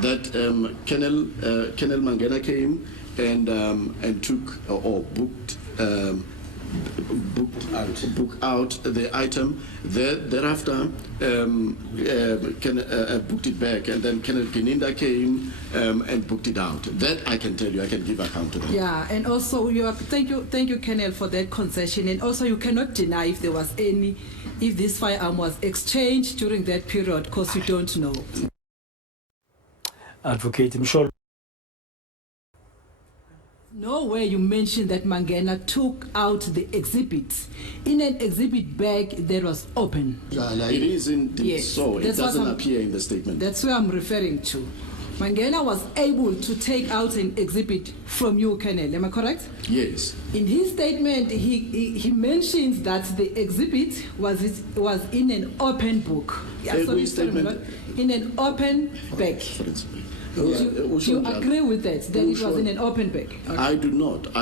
that Colonel Mangena came and took or booked. Book out the item. Thereafter, booked it back, and then Kenneth Gininda came and booked it out. That I can tell you, I can give account to that. Yeah, and also thank you, Colonel, for that concession. And also, you cannot deny if there was if this firearm was exchanged during that period, because you don't know. Advocate Msholo. Nowhere you mentioned that Mangena took out the exhibits in an exhibit bag that was open. It is indeed, yes, so. It doesn't appear in the statement. That's where I'm referring to. Mangena was able to take out an exhibit from you, Colonel. Am I correct? Yes. In his statement, he mentions that the exhibit was in an open book. Every statement in an open bag. Do you agree with that it was in an open bag? Okay. I do not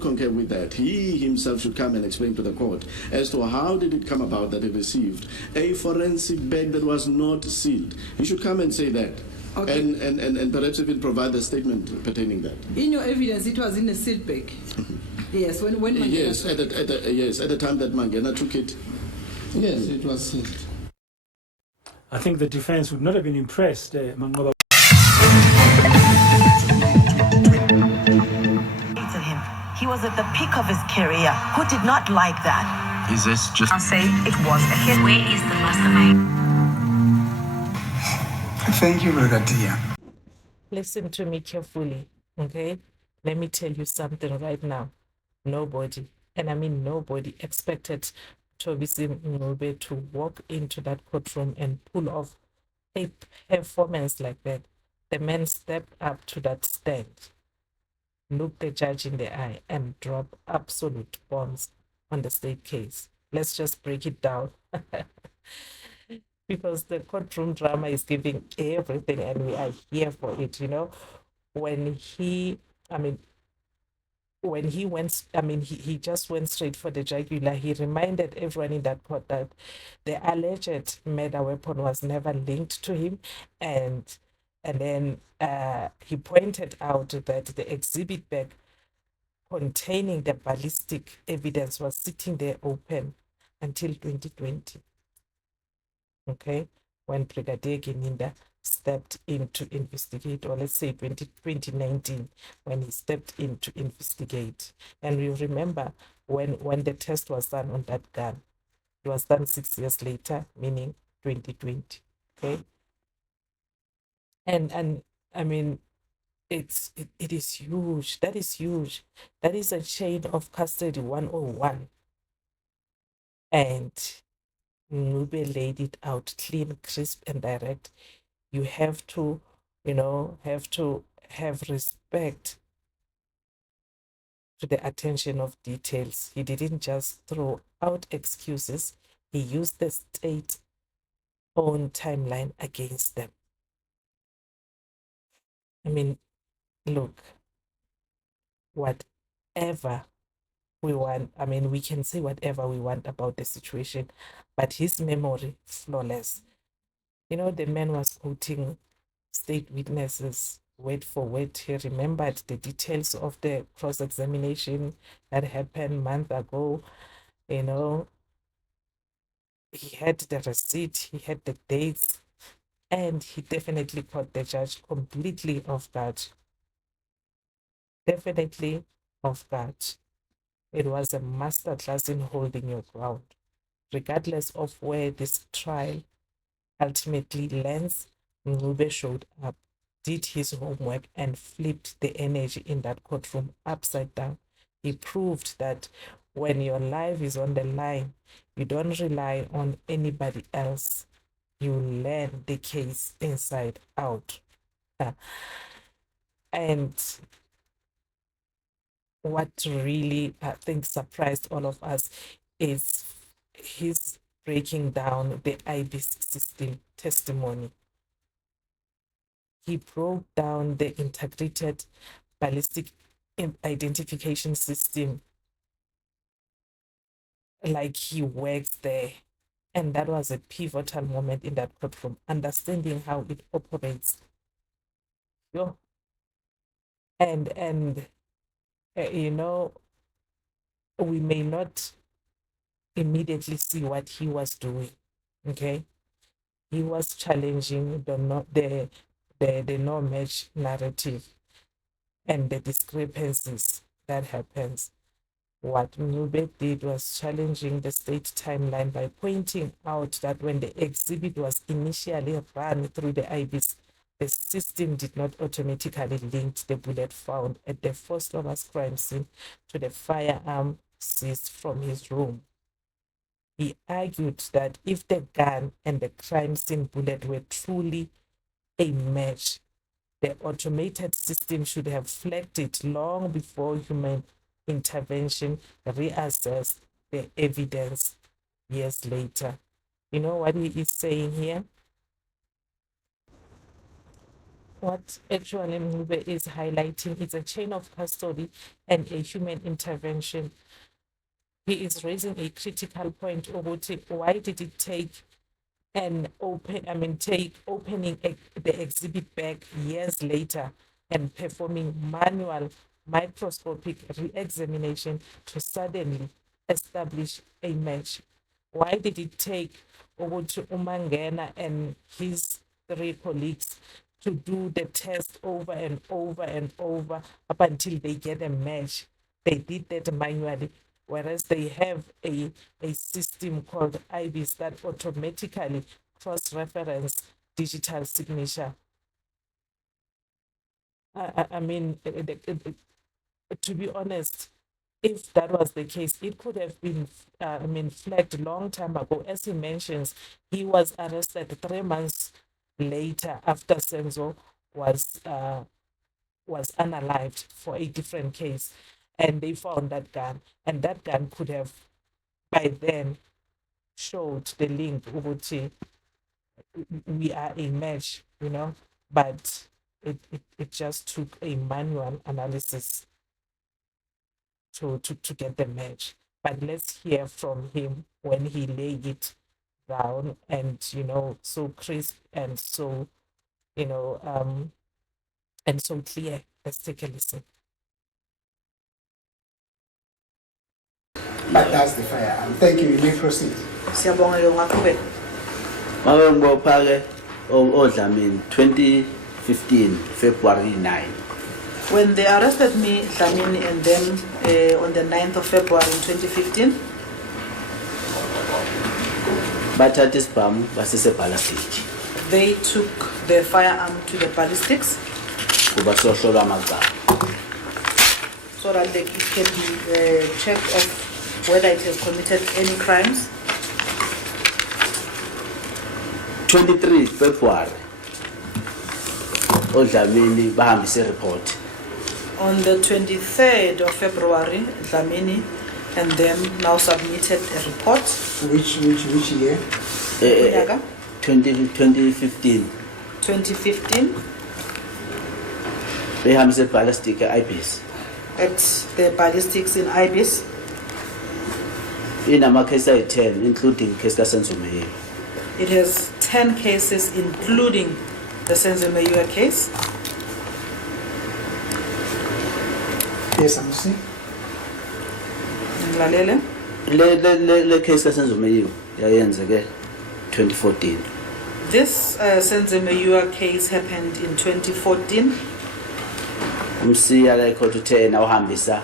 concur with that. He himself should come and explain to the court as to how did it come about that he received a forensic bag that was not sealed. He should come and say that. Okay. And perhaps even provide a statement pertaining that. In your evidence, it was in a sealed bag. Yes, when Mangena yes, at the time that Mangena took it. Yes, it was sealed. I think the defense would not have been impressed, Mangoba. He was at the peak of his career. Who did not like that? Is this just... I'll say it was a hit. Where is the mastermind? Thank you, Brigadier. Listen to me carefully, okay? Let me tell you something right now. Nobody, and I mean nobody, expected Thobisi Ngube to walk into that courtroom and pull off a performance like that. The man stepped up to that stand, looked the judge in the eye, and drop absolute bombs on the state case. Let's just break it down. Because the courtroom drama is giving everything, and we are here for it, you know. When he just went straight for the jugular. He reminded everyone in that court that the alleged murder weapon was never linked to him, and then he pointed out that the exhibit bag containing the ballistic evidence was sitting there open until 2020. Okay, when Brigadier Gininda stepped in to investigate, or let's say 2019, when he stepped in to investigate. And we remember when the test was done on that gun, it was done 6 years later, meaning 2020. Okay. And I mean, it is huge. That is huge. That is a chain of custody 101. And Ngube laid it out clean, crisp, and direct. You have to, have respect to the attention of details. He didn't just throw out excuses. He used the state-owned timeline against them. I mean, look, whatever we want, I mean, we can say whatever we want about the situation, but his memory, flawless. You know, the man was quoting state witnesses word for word. He remembered the details of the cross-examination that happened months ago. You know, he had the receipt, he had the dates, and he definitely caught the judge completely off guard. Definitely off guard. It was a masterclass in holding your ground. Regardless of where this trial ultimately lands, Ngube showed up, did his homework, and flipped the energy in that courtroom upside down. He proved that when your life is on the line, you don't rely on anybody else. You learn the case inside out. And what really, I think, surprised all of us is his breaking down the IBIS system testimony. He broke down the integrated ballistic identification system like he works there. And that was a pivotal moment in that courtroom, understanding how it operates. Yo. And you know, we may not immediately see what he was doing. Okay, he was challenging the no match narrative and the discrepancies that happens. What Mncube did was challenging the state timeline by pointing out that when the exhibit was initially run through the IBIS, the system did not automatically link the bullet found at the Force Lovers crime scene to the firearm seized from his room. He argued that if the gun and the crime scene bullet were truly a match, the automated system should have flagged it long before human intervention reassessed the evidence years later. You know what he is saying here? What actually Mncube is highlighting is a chain of custody and a human intervention. He is raising a critical point about why did it take opening the exhibit back years later and performing manual microscopic re-examination to suddenly establish a match? Why did it take Obutu Umangena and his 3 colleagues to do the test over and over and over up until they get a match? They did that manually, whereas they have a system called IBIS that automatically cross-reference digital signature. I mean, to be honest, if that was the case, it could have been, flagged a long time ago. As he mentions, he was arrested 3 months later after Senzo was unalived for a different case, and they found that gun, and that gun could have by then showed the link Ubuti, we are a match, you know, but it just took a manual analysis to get the match. But let's hear from him when he laid it down, and you know, so crisp and so, you know, and so clear. Let's take a listen. But that's the firearm. Thank you. You may proceed. Siyabonga ke ngaqhubeka. Mawengibopha-ke oDlamini 2015 February 9. When they arrested me, Dlamini, and them on the 9th of February in 2015, Bathatha isibhamu basesebhalastiki they took the firearm to the ballistics kuba sohlolwa amagama. so that it can be checked of whether it has committed any crimes. 23 February oDlamini bahambise report. On the 23rd of February, Dlamini and them now submitted a report. Which year? Unyaka 2015 2015 behambise ballistic IBIS. at the ballistics in IBIS. Inamakhesi ayi-10 including case kaSenzo Meyiwe. It has 10 cases, including the Senzo Meyiwe case. Yes, I'm saying. Ngilalele. Le case kaSenzo Meyiwe yayenzeke 2014. This Senzo Meyiwe case happened in 2014. Umsiya la icourt uthe yena uhambisa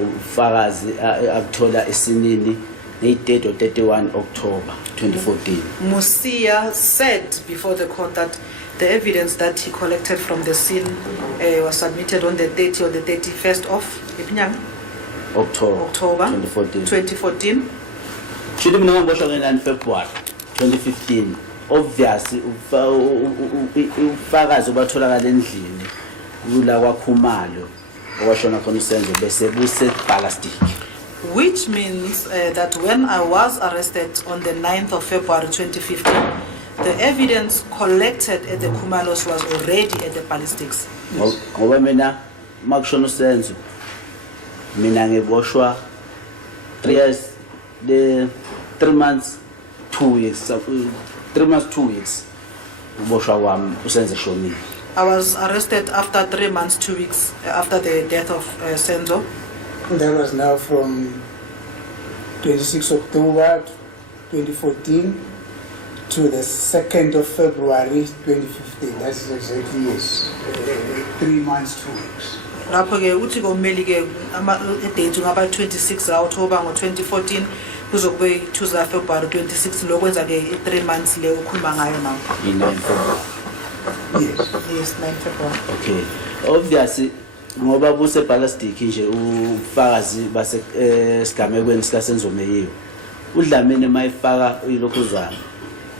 ufakazi akuthola esinini nge-date of 31 October 2014. Musia said before the court that the evidence that he collected from the scene was submitted on the 30th or the 31st of October 2014. Shouldn't be ngoboshwa nge-9 February 2015. Obviously ufakazi obatholakala endlini kula kwaKhumalo okwashona khona uSenzo bese buse ballistic. Which means that when I was arrested on the 9th of February 2015, the evidence collected at the Khumalos was already at the ballistics. Ngoba mina makushona uSenzo mina ngeboshwa 3 years the 3 months 2 weeks 3 months 2 weeks uboshwa kwami uSenzo shonile. I was arrested after 3 months, 2 weeks after the death of Senzo. That was now from 26 October 2014 to the 2nd of February 2015. That is exactly, yes, 3 months, 2 weeks. Lapho ke uthi komeli ke date ngaba 26 October ngo2014 kuzokube 2 February 26 lokwenza ke 3 months le ukhuluma ngayo now. In 9 February. Yes, 9 February. Okay. Obviously ngoba buse ballistic nje ufakazi base sigamekweni sika Senzomeyiwe. uDlamini mayifaka uyilokhuzana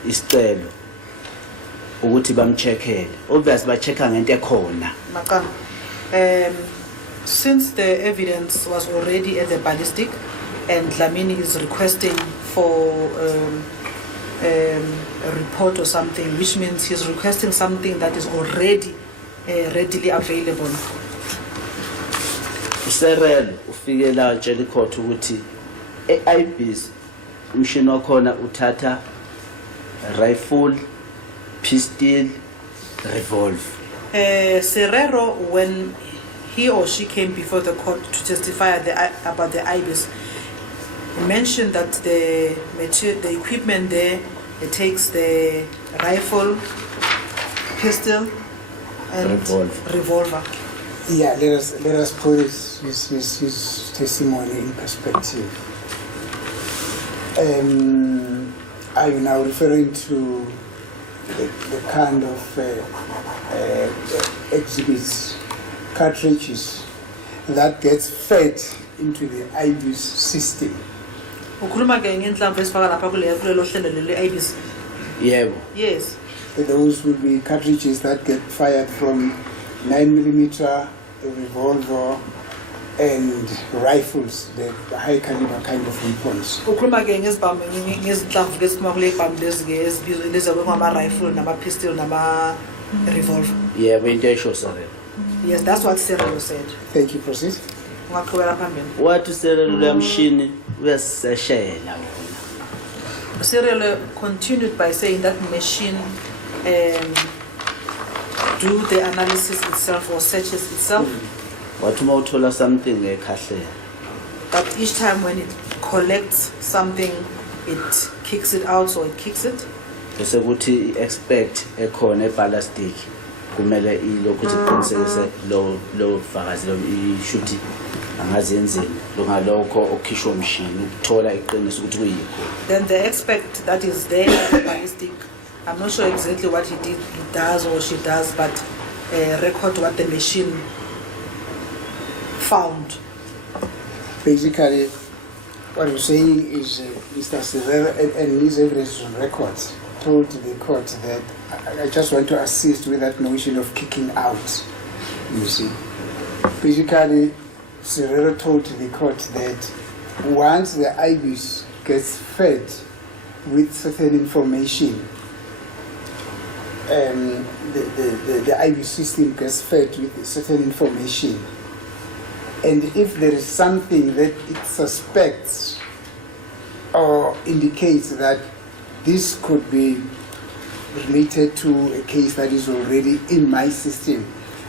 isicelo ukuthi bamcheckele. Obviously ba checka ngento ekhona. Makanga. Since the evidence was already at the ballistic and Dlamini is requesting for a report or something, which means he's requesting something that is already readily available. Userelo ufike la utshela icourt ukuthi eIBS umshini wakhona uthatha rifle, pistol, revolver. Serero, when he or she came before the court to testify about the IBIS, mentioned that the equipment there, it takes the rifle, pistol, and revolver. Yeah, let us put his testimony in perspective. Are you now referring to the kind of exhibits, cartridges that gets fed into the IBIS system? Yes. Those will be cartridges that get fired from 9mm revolver and rifles, the high caliber kind of weapons. Revolver. Yeah, we intention sorry. Yes, that's what Serelo said. Thank you, proceed. What to Serelo machine uyaseshela. Serelo continued by saying that machine do the analysis itself or searches itself. What uma uthola something ekhahle. That each time when it collects something, it kicks it out, so it kicks it. Bese kuthi expect ekhona eballistic kumele ilokuthi iqinisekise lo fakazi lo ishuthi angazi yenzeni lo ngalokho okhishwa umshini ukuthola iqiniso ukuthi kuyikho. Then the expect that is there at the ballistic, I'm not sure exactly what he does or she does, but record what the machine found. Basically, what you're saying is Mr. Serero and his evidence on records told the court that I just want to assist with that notion of kicking out, you see. Basically, Serero told the court that once the IBIS gets fed with certain information, the IBIS system gets fed with certain information, and if there is something that it suspects or indicates that this could be related to a case that is already in my system,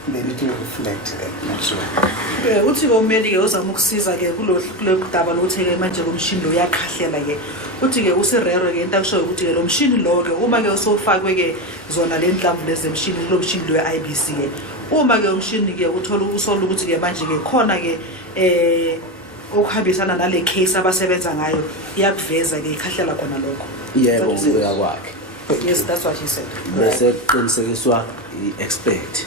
then it will reflect that. That's right. Uthi komeli ke uzama ukusiza ke kulolu daba lokuthi ke manje lo mshini lo yakhahlela ke. Uthi ke uSerero ke into akushoyo ukuthi ke lo mshini lo ke uma ke usofakwe ke zona le nhlamvu lezemshini lo mshini lo yeIBC ke. Uma ke umshini ke uthola usola ukuthi ke manje ke khona ke okuhambisana nale case abasebenza ngayo iyakuveza ke ikhahlela khona lokho. Yebo ukuya kwakhe. Yes, that's what he said. Bese qinisekiswa iexpert.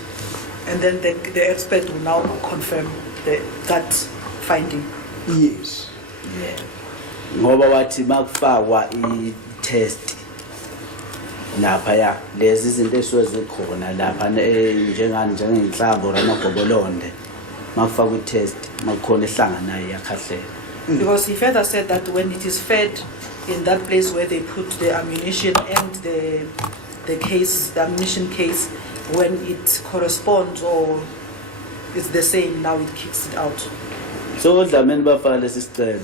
And then the expert will now confirm that finding. Yes. Yeah. Ngoba wathi makufakwa i-test lapha ya lezi izinto esuke zikhona lapha njengeinhlamvu namagobolonde makufakwa i-test makukhona ehlanganayo yakhahlela. Because he further said that when it is fed in that place where they put the ammunition and the case, the ammunition case, when it corresponds or it's the same, now it kicks it out. So uDlamini bafaka lesi sicelo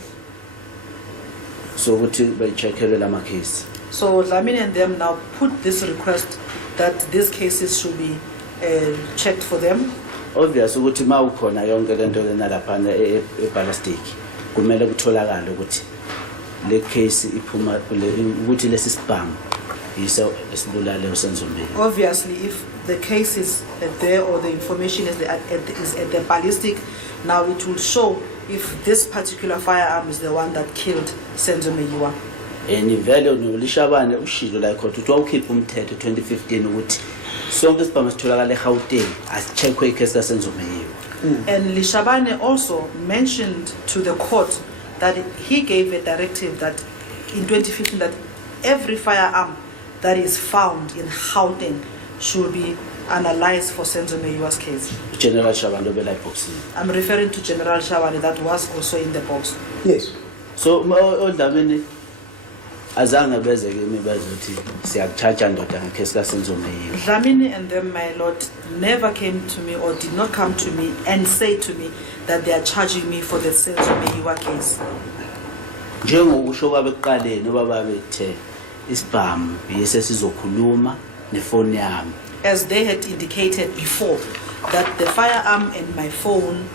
sokuthi bayicheckele lama case. So Dlamini and them now put this request that these cases should be checked for them. Obvious ukuthi mawukhona yonke lento lena lapha eballistic kumele kutholakala ukuthi le case iphuma ukuthi lesi spam yiso esibulale uSenzomeni. Obviously, if the case is there or the information is at the ballistic, now it will show if this particular firearm is the one that killed Senzomeyiwa. Vele nolishabane ushilo la court uthi wawukhipha umthetho 2015 ukuthi sonke isibhamu sitholakala eGauteng asicheckwe icase kaSenzomeyiwa. And Lishabane also mentioned to the court that he gave a directive that in 2015 that every firearm that is found in Gauteng should be analyzed for Senzomeyiwa's case. General Shabane obela boxing. I'm referring to General Shabane that was also in the box. Yes. So oDlamini azange beze ke imibazothi siyakucharge ndoda ngecase kaSenzomeyiwa. Dlamini and them, my lord, never came to me or did not come to me and say to me that they are charging me for the Senzomeyiwa case. Njengokusho kwabekuqaleni baba bethe isibhamu bese sizokhuluma nefoni yami. As they had indicated before, that the firearm and my phone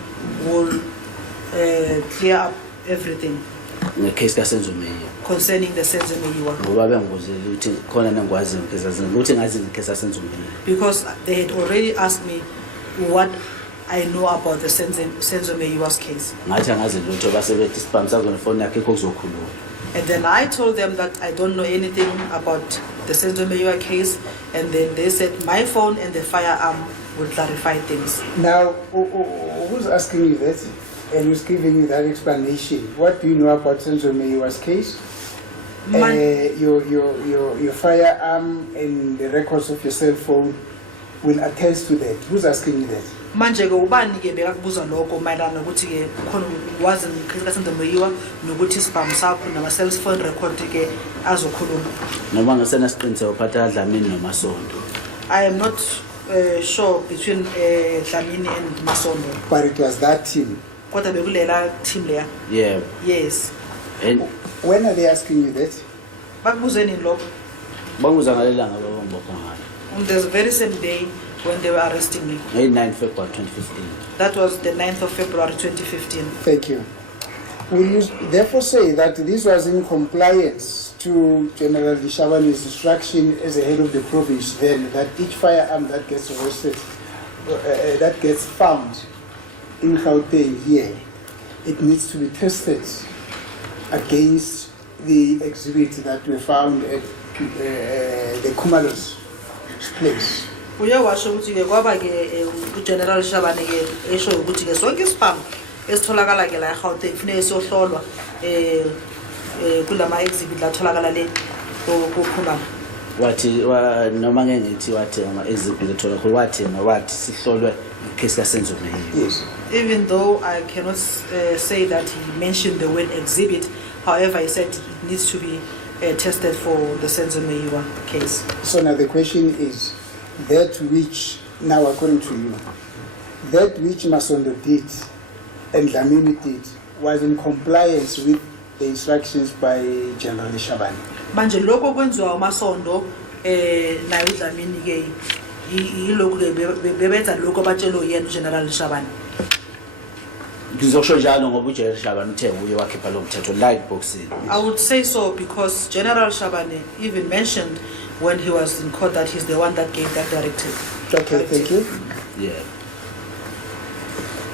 will clear up everything Ngecase kaSenzomeyiwa. concerning the Senzomeyiwa. Ngoba bengozela ukuthi khona nengwazi ngecase kaSenzomeyiwa. Ukuthi ngazi ngecase kaSenzomeyiwa. Because they had already asked me what I know about the Senzomeyiwa's case. Ngathi angazi lutho base bethi isibhamu sakho nefoni yakhe kuzokhuluma. And then I told them that I don't know anything about the Senzomeyiwa case, and then they said my phone and the firearm will clarify things. Now, who's asking you that and who's giving you that explanation? What do you know about Senzomeyiwa's case? Your firearm and the records of your cell phone will attest to that. Who's asking you that? Manje ke ubani ke bekakubuza lokho mayelana ukuthi ke khona wazi ngicela kaSenzomeyiwa nokuthi isibhamu sakho nama cell phone record ke azokhuluma. Noma ngasena siqiniseko uphatha Dlamini noMasondo. I am not sure between Dlamini and Masondo. But it was that team. Kodwa bekulela team leya. Yeah. Yes. And When are they asking you that? Bakubuzeni lokho. bakuza ngalelanga babambopha ngalo. On this very same day when they were arresting me. 9 February 2015. That was the 9th of February 2015. Thank you. Will you therefore say that this was in compliance to General Lishabane's instruction as the head of the province then that each firearm that gets arrested, that gets found in Gauteng here, it needs to be tested against the exhibits that were found at the Kumalos place? Uye washo ukuthi ke kwaba ke uGeneral Shabane ke esho ukuthi ke sonke isibhamu esitholakala ke la eGauteng kufanele siyohlolwa kulama exhibit la tholakala le kokhumana. Wathi noma ngeke ngithi wathi ama exhibit etholakala wathi sihlolwe icase kaSenzomeyiwa. Yes. Even though I cannot say that he mentioned the word exhibit, however he said it needs to be tested for the Senzomeyiwa case. So now the question is, that which, now according to you, that which Masondo did and Dlamini did was in compliance with the instructions by General Shabane. Manje lokho kwenziwa uMasondo naye uDlamini ke yilokho ke bebenza lokho abatshelo yena uGeneral Shabane. Ngizosho njalo ngoba uGeneral Shabane uthe uye wakhipha lo mthetho light boxing. I would say so because General Shabane even mentioned when he was in court that he's the one that gave that directive. Okay, thank you. Yeah.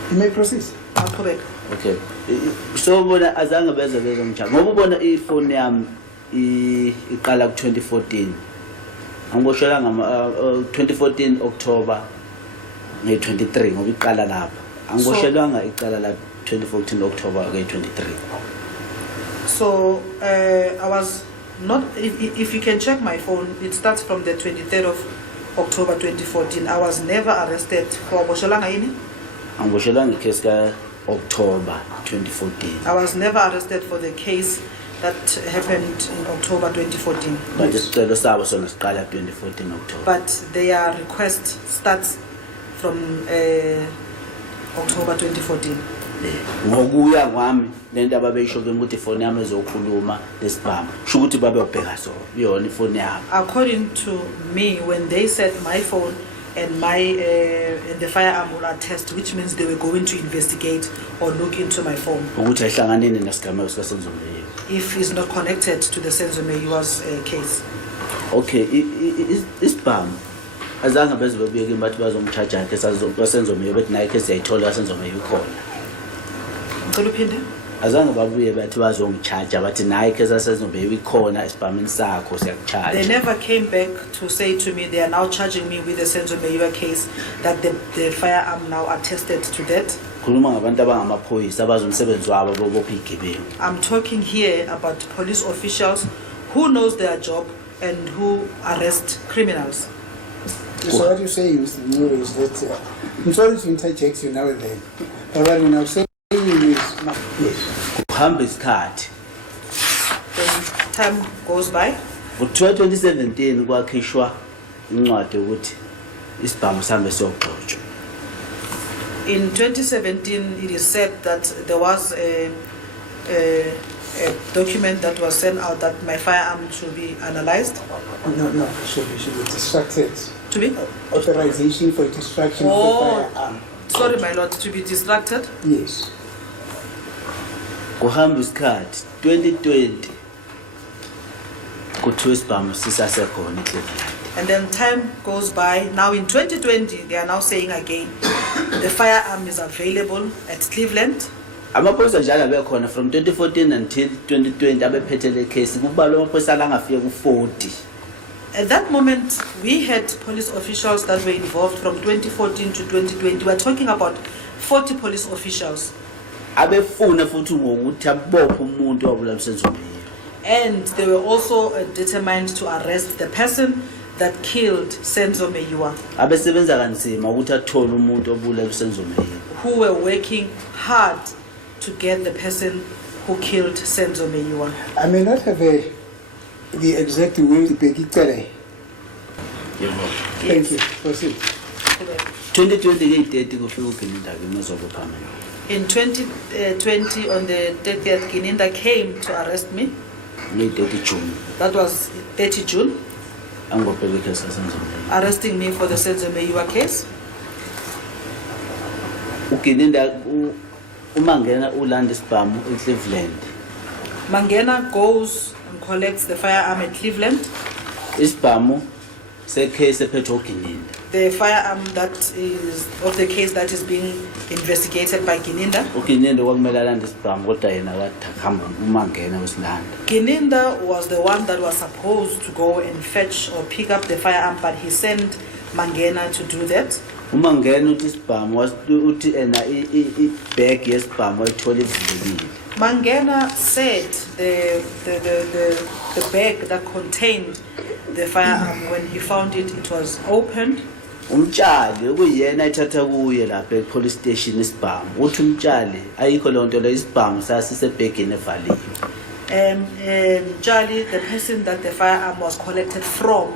You may proceed. I'll go back. Okay. So bona azange beze bezomthatha. Ngoba ubona iphone yami iqala ku2014. Angiboshelwa ngama 2014 October nge23 ngoba iqala lapha. Angiboshelwanga iqala la 2014 October nge23. So I was not, if you can check my phone, it starts from the 23rd of October 2014. I was never arrested for Boshelanga ini. Angiboshelwanga icase ka October 2014. I was never arrested for the case that happened in October 2014. But isicelo sabo sona siqala 2014 October. But their request starts from October 2014. Ngokuya kwami lento ababeyisho ke ukuthi phone yami ezokhuluma lesibhamu sho ukuthi babe ubheka so yona iphone yami. According to me, when they said my phone and and the firearm will attest, which means they were going to investigate or look into my phone. ukuthi ayihlanganene nesigameko sikaSenzomleyiwa. If it's not connected to the Senzo Meyiwa's case. Okay, isibhamu azange beze bebuye kimi bathi bazomcharge ke saSenzomleyiwa bethi naye ke siyayithola kaSenzomleyiwa ikhona. Ngicela uphinde. Azange babuye bathi bazongicharge bathi naye ke saSenzomleyiwa ikhona isibhamini sakho They siyakucharge. never came back to say to me they are now charging me with the Senzo Meyiwa case, that the firearm now attested to that. Khuluma ngabantu abangamaphoyisa abazomsebenzi wabo bobopha igebengu. I'm talking here about police officials who knows their job and who arrest criminals. So what you're saying, Mr. Muro, is that I'm sorry to interject you now and then, but what you're now saying is yes. Kuhamba isikhathi. Then time goes by. Ngo-2017 kwakhishwa incwadi ukuthi isibhamu sihambe siyogxotshwa. In 2017, it is said that there was a document that was sent out that my firearm should be analyzed. No, should be distracted. To be? Authorization for distraction of the firearm. Sorry, my lord, to be distracted. Yes. Kuhamba isikhathi 2020 kuthiwa isibhamu sisasekhona eCleveland. And then time goes by. Now in 2020, they are now saying again, the firearm is available at Cleveland. Amaphoyisa njalo abekhona from 2014 until 2020 abephethe le case kubalwa amaphoyisa langafika ku-40. At that moment, we had police officials that were involved from 2014 to 2020. We're talking about 40 police officials. Abefuna futhi ngokuthi abophe umuntu wabula uSenzomleyiwa. And they were also determined to arrest the person that killed Senzo Meyiwa, Abesebenza kanzima ukuthi athole umuntu obula uSenzomleyiwa. who were working hard to get the person who killed Senzo Meyiwa. I may not have the exact way to pick it today. Thank you. Proceed. 2020 ke 30 kufika uGininda ngezobopha mina. In 2020, on the 30th, Gininda came to arrest me. Nge 30 June That was 30 June, angibophe le case kaSenzomleyiwa. arresting me for the Senzo Meyiwa case. uGininda umangena ulanda isibhamu eCleveland. Mangena goes and collects the firearm at Cleveland. Isibhamu secase ephethwe uGininda. The firearm that is of the case that is being investigated by Gininda. uGininda kwakumele alanda isibhamu kodwa yena wathi hamba umangena wesilanda. Gininda was the one that was supposed to go and fetch or pick up the firearm, but he sent Mangena to do that. Umangena uthi isibhamu uthi ena ibag yesibhamu ayithola ivulekile. Mangena said the bag that contained the firearm, when he found it, it was opened. Umtshali kuyena ayithatha kuye lapha epolice station isibhamu. Uthi umtshali ayikho le nto le isibhamu sasisebhegini evaliwe. Charlie, the person that the firearm was collected from,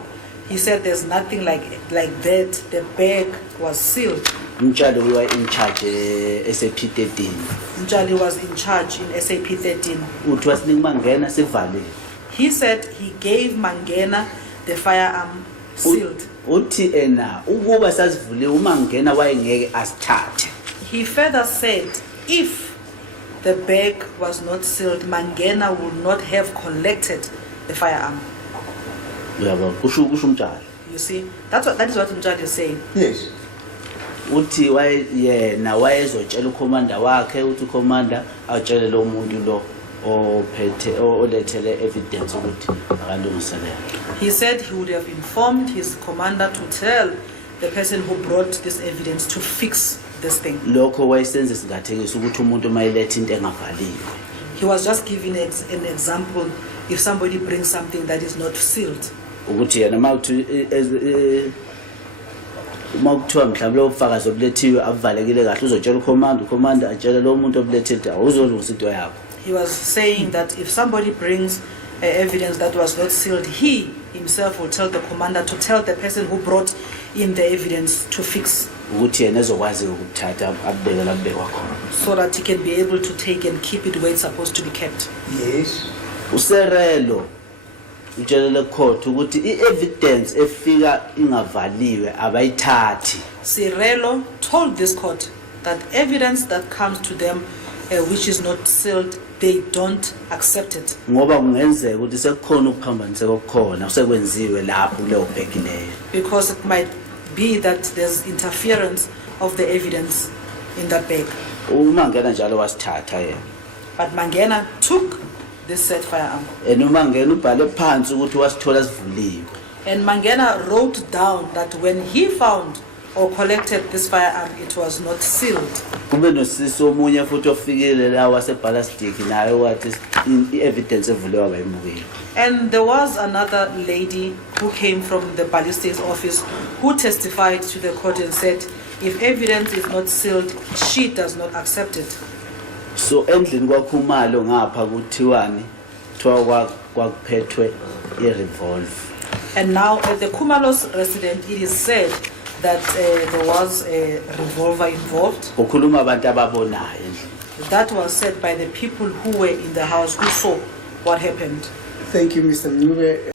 he said there's nothing like that. The bag was sealed. Umtshali uya in charge SAP 13. Charlie was in charge in SAP 13. Uthi wasinika Mangena sivalile. He said he gave Mangena the firearm sealed. Uthi ena ukuba sasivule uMangena wayengeke asithathe. He further said if the bag was not sealed, Mangena would not have collected the firearm. Uyabo kusho umtshali. You see, that is what Mjali is saying. Yes. Uthi yena wayezotshela ucommander wakhe uthi ucommander atshele lo muntu lo ophethe olethele evidence ukuthi akalungiselela. He said he would have informed his commander to tell the person who brought this evidence to fix this thing. Lokho wayesenze singathekisa ukuthi umuntu mayilethe into engavaliwe. He was just giving an example if somebody brings something that is not sealed. Ukuthi yena mawuthi uma kuthiwa mhlawumbe lo bufakazi obulethiwe abuvalekile kahle uzotshela ucommander atshele lo muntu obulethile awuzolungisa into yakho. He was saying that if somebody brings evidence that was not sealed, he himself will tell the commander to tell the person who brought in the evidence to fix, Ukuthi yena ezokwazi ukuthatha abubeke la kubekwa khona. so that he can be able to take and keep it where it's supposed to be kept. Yes. Userelo utshelele court ukuthi i-evidence efika ingavaliwe abayithathi. Sirelo told this court that evidence that comes to them which is not sealed, they don't accept it. Ngoba kungenzeka ukuthi sekukhona ukuphambaniseka okukhona kusekwenziwe lapho kuleyo bag leyo. Because it might be that there's interference of the evidence in that bag. UMangena njalo wasithatha yena. But Mangena took this said firearm. UMangena ubhale phansi ukuthi wasithola sivuliwe. And Mangena wrote down that when he found or collected this firearm, it was not sealed. Kube nosisi omunye futhi ofikile la waseBallastic naye wathi i-evidence evuliwe abayimukile. And there was another lady who came from the ballistics office who testified to the court and said, if evidence is not sealed, she does not accept it. So endlini kwaKhumalo ngapha kuthiwani thiwa kwakuphethwe i-revolve. And now at the Kumalos residence, it is said that there was a revolver involved. Kukhuluma abantu ababonayo. That was said by the people who were in the house who saw what happened. Thank you, Mr. Mncube.